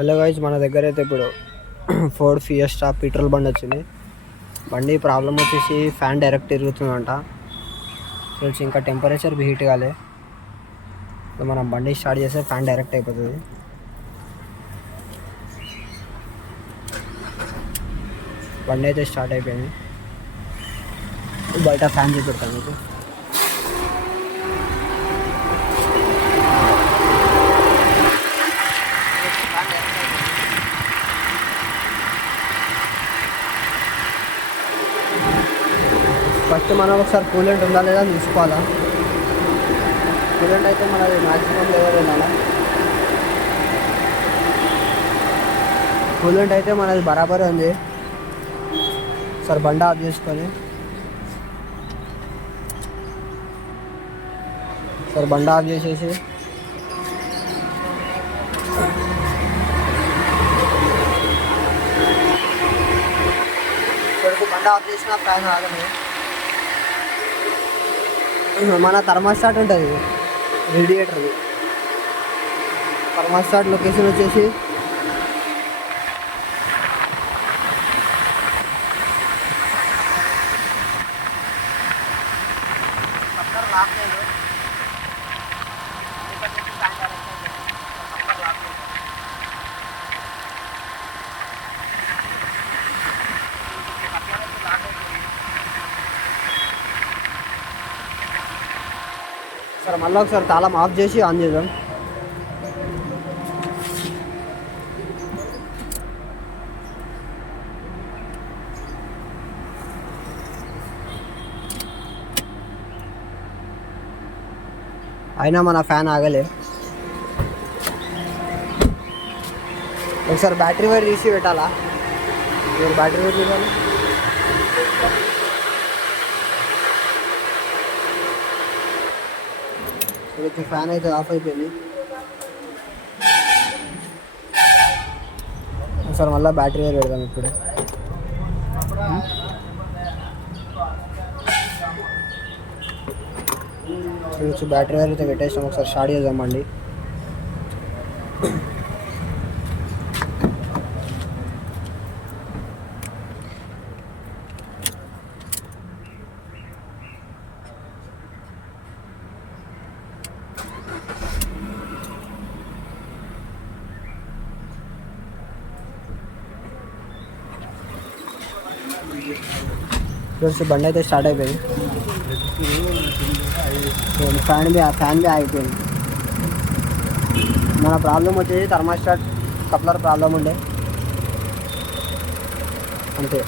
Hello guys, మన దగ్గర అయితే ఇప్పుడు ఫోర్డ్ ఫియస్టా పెట్రోల్ బండి వచ్చింది. బండి ప్రాబ్లం వచ్చేసి ఫ్యాన్ డైరెక్ట్ తిరుగుతుందంట ఫ్రెండ్స్. ఇంకా టెంపరేచర్ హీట్ కాలే, మనం బండి స్టార్ట్ చేస్తే ఫ్యాన్ డైరెక్ట్ అయిపోతుంది. బండి అయితే స్టార్ట్ అయిపోయింది. బయట ఫ్యాన్ చూపెడతాను మీకు. ఫస్ట్ మనం ఒకసారి కూలెంట్ ఉందా లేదా చూసుకోవాలా. కూలెంట్ అయితే మనది మ్యాక్సిమం లెవెల్ ఉండాలా. కూలెంట్ అయితే మనది బరాబర్ ఉంది. సార్ బండి ఆఫ్ చేసుకొని బండి ఆఫ్ చేసేసి బండి ఆఫ్ చేసిన ఫ్యాన్ ఆగలేదు. మన థర్మాస్టాట్ ఉంటుంది రేడియేటర్ది. థర్మాస్టాట్ లొకేషన్ వచ్చేసి సరే మళ్ళీ ఒకసారి తాళం ఆఫ్ చేసి ఆన్ చేద్దాం. అయినా మన ఫ్యాన్ ఆగలే. ఒకసారి బ్యాటరీ వైర్ తీసి పెట్టాలా? మీరు బ్యాటరీ వైర్ తీయాలి. ఫ్యాన్ అయితే ఆఫ్ అయిపోయింది. ఒకసారి మళ్ళీ బ్యాటరీ వైర్ పెడదాం. ఇప్పుడు చూడొచ్చు, బ్యాటరీ వైర్ అయితే పెట్టేసాం. ఒకసారి స్టార్ట్ చేద్దామండి. చూసి బండి అయితే స్టార్ట్ అయిపోయింది. ఫ్యాన్ బి ఆగిపోయింది. మన ప్రాబ్లం వచ్చేసి థర్మాస్టాట్ కప్లర్ ప్రాబ్లం ఉండే అంతే.